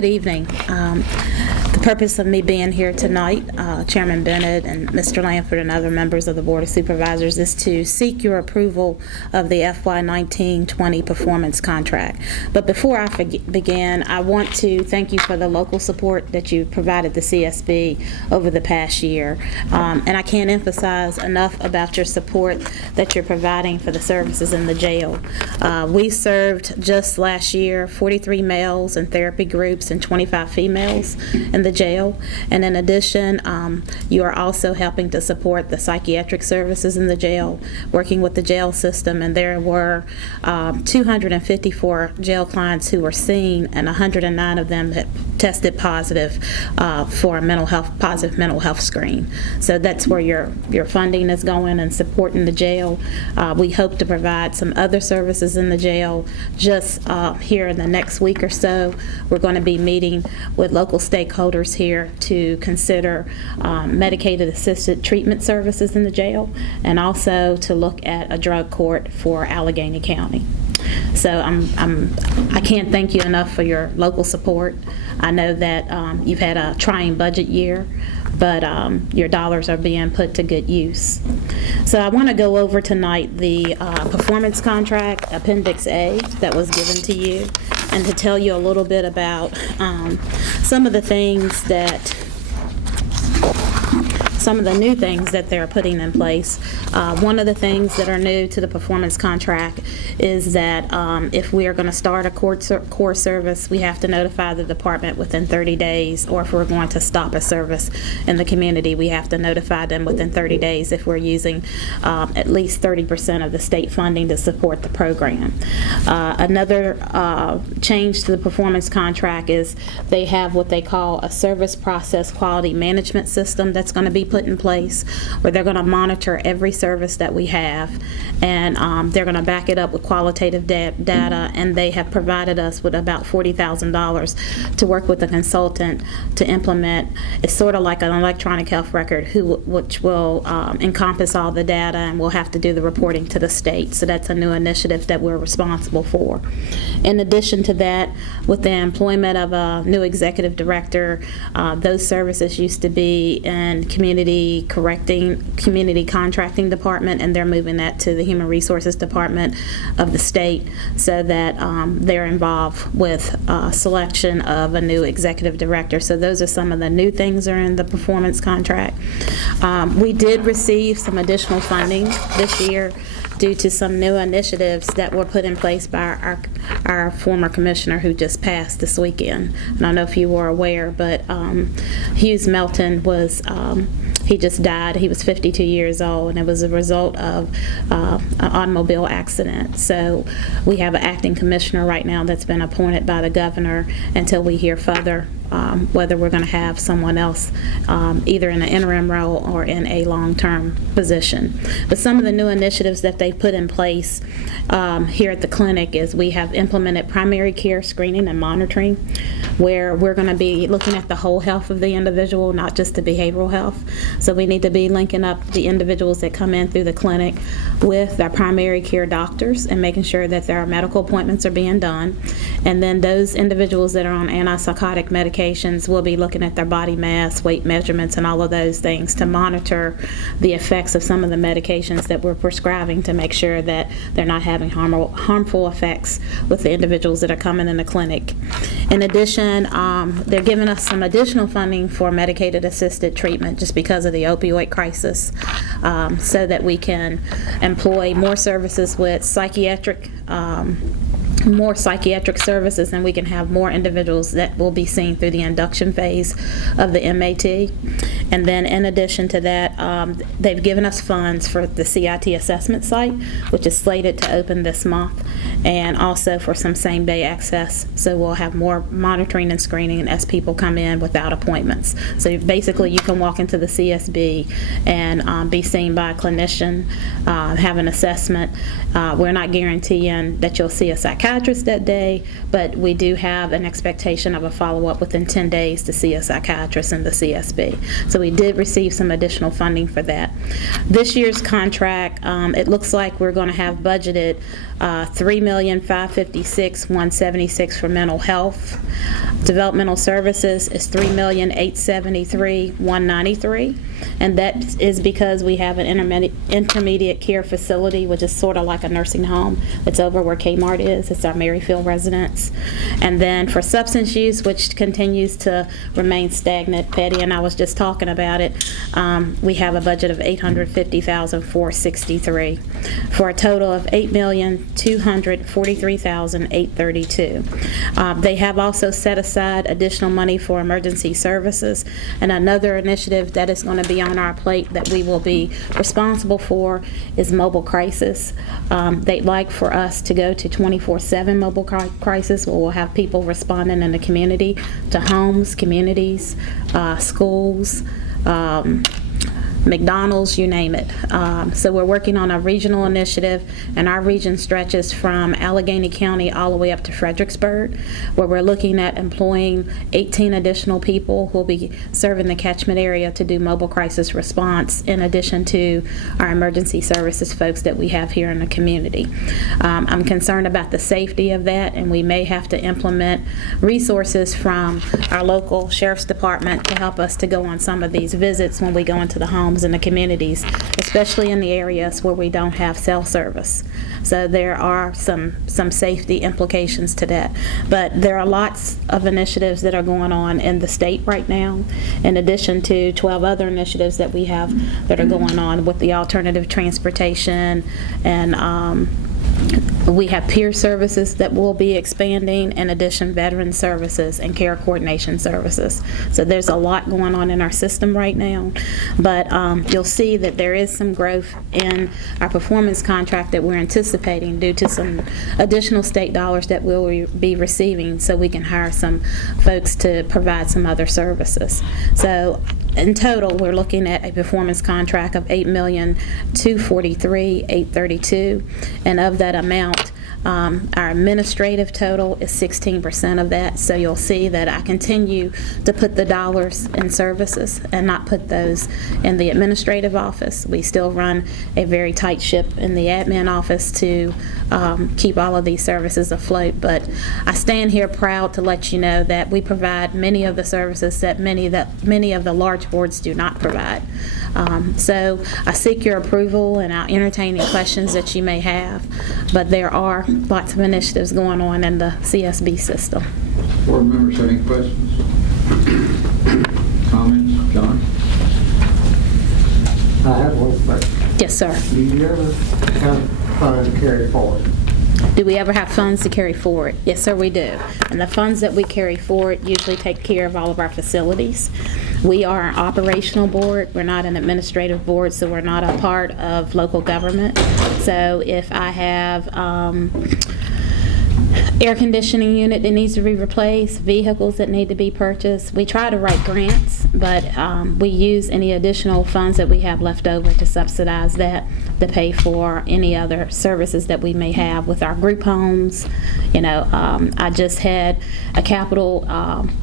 Good evening. The purpose of me being here tonight, Chairman Bennett and Mr. Lanford and other members of the Board of Supervisors, is to seek your approval of the FY 19-20 performance contract. But before I begin, I want to thank you for the local support that you provided the CSB over the past year. And I can't emphasize enough about your support that you're providing for the services in the jail. We served just last year 43 males in therapy groups and 25 females in the jail. And in addition, you are also helping to support the psychiatric services in the jail, working with the jail system. And there were 254 jail clients who were seen, and 109 of them that tested positive for a positive mental health screen. So that's where your funding is going and supporting the jail. We hope to provide some other services in the jail. Just here in the next week or so, we're going to be meeting with local stakeholders here to consider medicated assisted treatment services in the jail, and also to look at a drug court for Alleghany County. So I can't thank you enough for your local support. I know that you've had a trying budget year, but your dollars are being put to good use. So I want to go over tonight the performance contract, Appendix A, that was given to you, and to tell you a little bit about some of the new things that they're putting in place. One of the things that are new to the performance contract is that if we are going to start a core service, we have to notify the department within 30 days, or if we're going to stop a service in the community, we have to notify them within 30 days if we're using at least 30% of the state funding to support the program. Another change to the performance contract is they have what they call a service process quality management system that's going to be put in place, where they're going to monitor every service that we have, and they're going to back it up with qualitative data, and they have provided us with about $40,000 to work with a consultant to implement. It's sort of like an electronic health record which will encompass all the data, and we'll have to do the reporting to the state. So that's a new initiative that we're responsible for. In addition to that, with the employment of a new executive director, those services used to be in community contracting department, and they're moving that to the human resources department of the state, so that they're involved with selection of a new executive director. So those are some of the new things that are in the performance contract. We did receive some additional funding this year due to some new initiatives that were put in place by our former commissioner who just passed this weekend. I don't know if you were aware, but Hughes Melton he just died. He was 52 years old, and it was a result of an automobile accident. So we have an acting commissioner right now that's been appointed by the governor until we hear further whether we're going to have someone else either in an interim role or in a long-term position. But some of the new initiatives that they've put in place here at the clinic is we have implemented primary care screening and monitoring, where we're going to be looking at the whole health of the individual, not just the behavioral health. So we need to be linking up the individuals that come in through the clinic with our primary care doctors and making sure that their medical appointments are being done. And then those individuals that are on antipsychotic medications, will be looking at their body mass, weight measurements, and all of those things to monitor the effects of some of the medications that we're prescribing, to make sure that they're not having harmful effects with the individuals that are coming in the clinic. In addition, they're giving us some additional funding for medicated assisted treatment just because of the opioid crisis, so that we can employ more services with more psychiatric services, and we can have more individuals that will be seen through the induction phase of the MAT. And then in addition to that, they've given us funds for the CIT assessment site, which is slated to open this month, and also for some same-day access. So we'll have more monitoring and screening as people come in without appointments. So basically you can walk into the CSB and be seen by a clinician, have an assessment. We're not guaranteeing that you'll see a psychiatrist that day, but we do have an expectation of a follow-up within 10 days to see a psychiatrist in the CSB. So So we did receive some additional funding for that. This year's contract, it looks like we're going to have budgeted $3,556,176 for mental health. Developmental services is $3,873,193, and that is because we have an intermediate care facility, which is sort of like a nursing home. It's over where Kmart is. It's our Maryfield residence. And then for substance use, which continues to remain stagnant, Patty and I was just talking about it, we have a budget of $850,463 for a total of $8,243,832. They have also set aside additional money for emergency services, and another initiative that is going to be on our plate that we will be responsible for is mobile crisis. They'd like for us to go to 24/7 mobile crisis, where we'll have people responding in the community to homes, communities, schools, McDonald's, you name it. So we're working on a regional initiative, and our region stretches from Alleghany County all the way up to Fredericksburg, where we're looking at employing 18 additional people who will be serving the catchment area to do mobile crisis response, in addition to our emergency services folks that we have here in the community. I'm concerned about the safety of that, and we may have to implement resources from our local sheriff's department to help us to go on some of these visits when we go into the home in the communities, especially in the areas where we don't have cell service. So there are some safety implications to that. But there are lots of initiatives that are going on in the state right now, in addition to 12 other initiatives that we have that are going on with the alternative transportation, and we have peer services that will be expanding, in addition veteran services and care coordination services. So there's a lot going on in our system right now, but you'll see that there is some growth in our performance contract that we're anticipating due to some additional state dollars that we'll be receiving, so we can hire some folks to provide some other services. So in total, we're looking at a performance contract of $8,243,832, and of that amount, our administrative total is 16% of that. So you'll see that I continue to put the dollars in services and not put those in the administrative office. We still run a very tight ship in the admin office to keep all of these services afloat. But I stand here proud to let you know that we provide many of the services that many of the large boards do not provide. So I seek your approval, and I'll entertain any questions that you may have. But there are lots of initiatives going on in the CSB system. Board members have any questions? Comments? John? I have one question. Yes, sir. Do you ever have funds to carry forward? Do we ever have funds to carry forward? Yes, sir, we do. And the funds that we carry forward usually take care of all of our facilities. We are an operational board. We're not an administrative board, so we're not a part of local government. So if I have air conditioning unit that needs to be replaced, vehicles that need to be purchased, we try to write grants, but we use any additional funds that we have left over to subsidize that, to pay for any other services that we may have with our group homes. You know, I just had a capital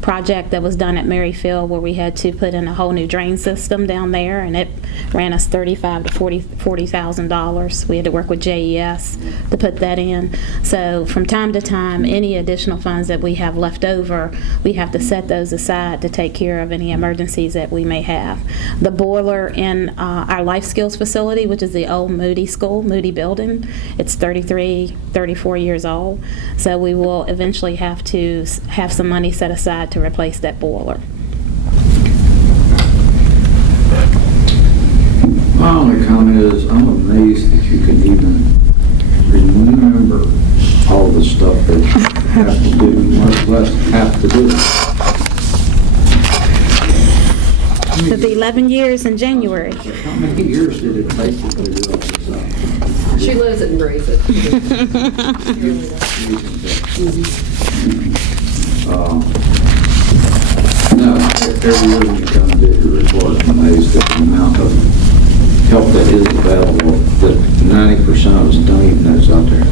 project that was done at Maryfield where we had to put in a whole new drain system down there, and it ran us $35,000 to $40,000. We had to work with JES to put that in. So from time to time, any additional funds that we have left over, we have to set those aside to take care of any emergencies that we may have. The boiler in our life skills facility, which is the old Moody School, Moody building, it's 34 years old. So we will eventually have to have some money set aside to replace that boiler. My only comment is I'm amazed that you can even remember all the stuff that you have to do, much less have to do. It'll be 11 years in January. How many years did it basically do all this up? She lives it and breathes it. No, every year when you come and do your report, I'm amazed at the amount of help that is available, that 90% of us don't even know is out there.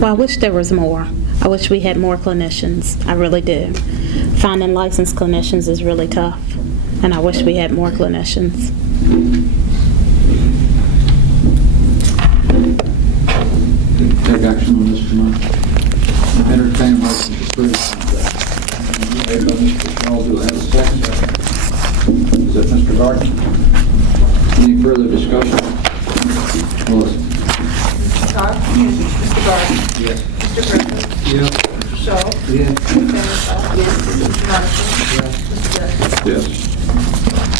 Well, I wish there was more. I wish we had more clinicians. I really do. Finding licensed clinicians is really tough. and I wish we had more clinicians. Take action on this tonight. Entertain a motion to approve the contract. Made by Mr. Shaw, do I have a second? Is that Mr. Gardner? Any further discussion? Melissa? Mr. Carr? Yes. Mr. Gardner? Yes. Mr. Griffin? Yes. Mr. Shaw? Yes. Ms. Stanislaw? Yes. Mr. Marshall? Yes. Mr. Judge? Yes.